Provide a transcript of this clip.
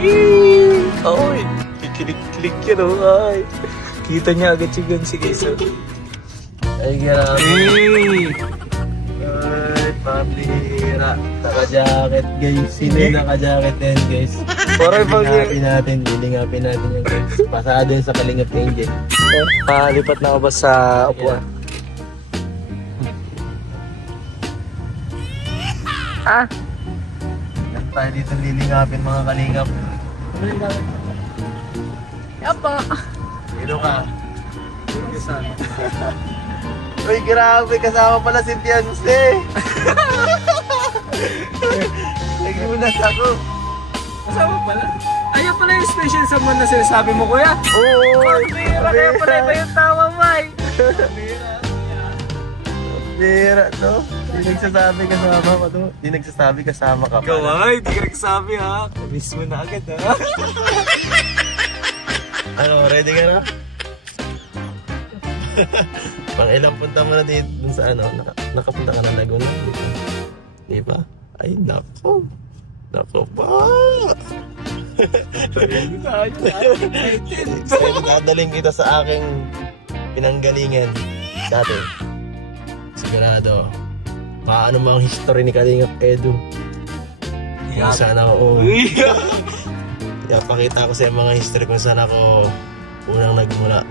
Ay, kikilig-kilig yan oh. Ay. Kita niya agad si Gunsi guys. Oh. Ay, grabe. Hey! Ay, pambira. Naka-jacket, guys. Sino yung naka-jacket yan, guys? Parang pag Lilingapin natin yung guys. Pasado yun sa Kalingap Angel. lipat na ako ba sa upuan? Ah! Yan tayo dito lilingapin mga Kalingap. Apa? Sino ka? Uy, grabe. Kasama pala si Fiance. Nagulat ako. Kasama pala? Ayun pala yung special someone na sinasabi mo kuya? Oo. Pira kaya pala iba yung tawa May. Pira, no? Di nagsasabi kasama ka to. Di nagsasabi kasama ka Ikaw pala. ay, di ka nagsabi ha. Miss mo na agad ha. Ano, ready ka na? Pang ilang punta mo na dito dun sa ano? Nakapunta ka na Laguna? Di ba? Ay, nako. Nako ba? Excited. Dadaling kita sa aking pinanggalingan dati. Sigurado. Paano mo ang history ni Kalingap Edu? Kung saan ako. Pakita ko sa mga history kung saan ako unang nagmula.